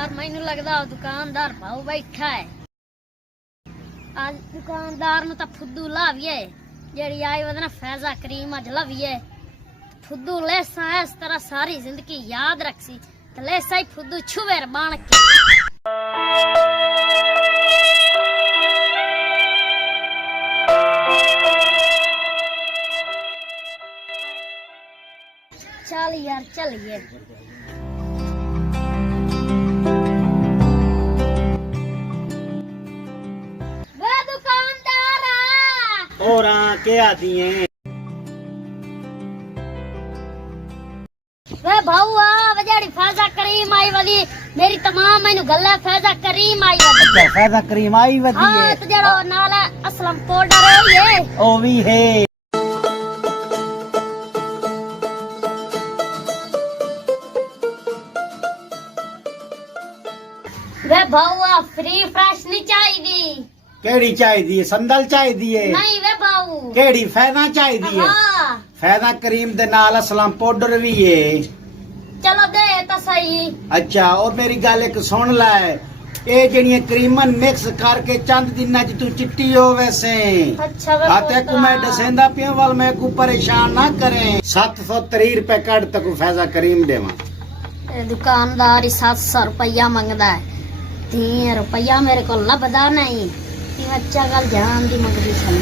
यार मैनू लगदा दुकानदार भाऊ बैठा है। आज दुकानदार नु तां फुद्दू लाविए जेड़ी आई वदना फैजा करीम अज लविए फुद्दू लेसा इस तरह सारी जिंदगी याद रखसी ते लेसा ही फुद्दू छुवेर बन के चल यार चलिए। वे दुकानदार और के आती हैं वे भाऊ आ जेड़ी फैजा करीम आई वाली मेरी तमाम मैनू गल्ला फैजा करीम आई वाली फैजा करीम आई वधी हां है ते जेड़ा नाल असलम पाउडर है ये ओ भी है। वे भाऊ आ फ्री फ्रेश नहीं चाहिदी केड़ी चाहिदी है संदल चाहिदी है नहीं वे भाऊ केड़ी फैजा चाहिदी है हां फैजा करीम दे नाल असलम पाउडर भी है। चलो दे तो सही। अच्छा और मेरी गल एक सुन लै ये जड़ियां क्रीमन मिक्स करके चंद दिना च तू चिट्टी हो वैसे अच्छा वे आते को मैं दसेंदा पिया वाल मैं को परेशान ना करें 730 रुपए कट तक फैजा करीम देवा। दुकानदार 700 रुपया मंगदा है 3 रुपया मेरे को लभदा नहीं अच्छा गल ध्यान दी मंगदी सन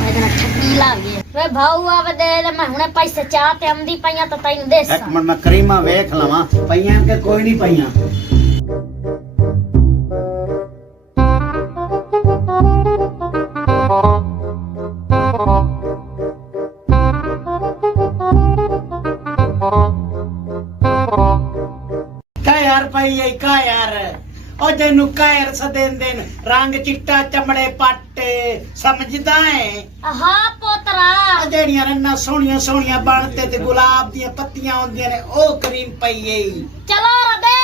ठगी लागे वे भाऊ आवे दे मैं हुने पैसे चाह ते आंदी पईया तो तैनू दे एक मिनट मैं करीमा वेख लवा पईया के कोई नहीं पईया का यार पई का यार ओ तेनू कायर सदेन दिन रंग चिट्टा चमड़े पाटे समझदा है हां पोतरा जेड़ियां रन्ना सोहणियां सोहणियां बनते ते गुलाब दी पत्तियां होंदियां ने ओ करीम पई है चलो रबे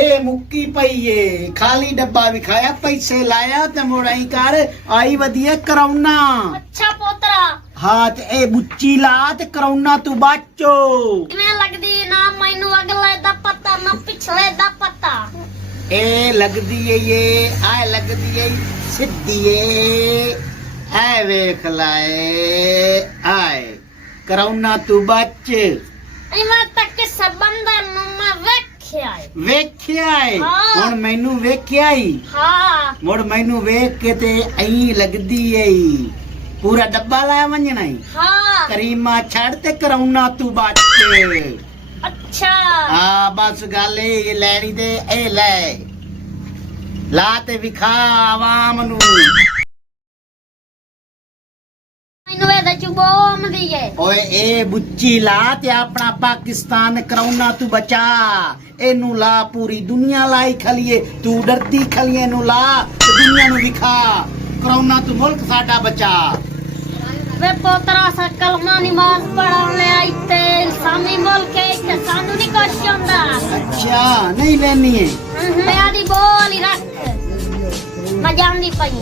ए मुक्की पई है खाली डब्बा विखाया पैसे लाया ते मुड़ाई कर आई वधिया करौना। अच्छा पोतरा हाँ ते ए बुच्ची ला ते करौना तू बाचो किवें लगदी ना मैनू अगले दा पता ना पिछले दा पता ए लगदी है ये आए लगदी है सिद्धी है ऐ वेख लाए आए करौना तू बच इमा तक सबंदा नु मैं वेख्या है हाँ। हुण मैनू वेख्या ही हां मुड़ मैनू वेख के ते आई लगदी है पूरा डब्बा लाया वंजना ही हां करीमा छड़ ते करौना तू बच अच्छा हाँ बस गल ये लैनी ते ए ले ला ते विखा आवाम नू मैनू एदा चुबोम दी है ओए ए बुच्ची ला ते अपना पाकिस्तान करौना तू बचा एनू ला पूरी दुनिया लाई खलिए तू डरदी खलिए नू ला ते दुनिया नू विखा करौना तू मुल्क साडा बचा। वे पोतरा सा कलमा नमाज पढ़ाने आई ते इस्लामी मुल्क है ते सानू नहीं कुछ आंदा। अच्छा नहीं लेनी है मैं आदी बोली रख मैं जानदी पई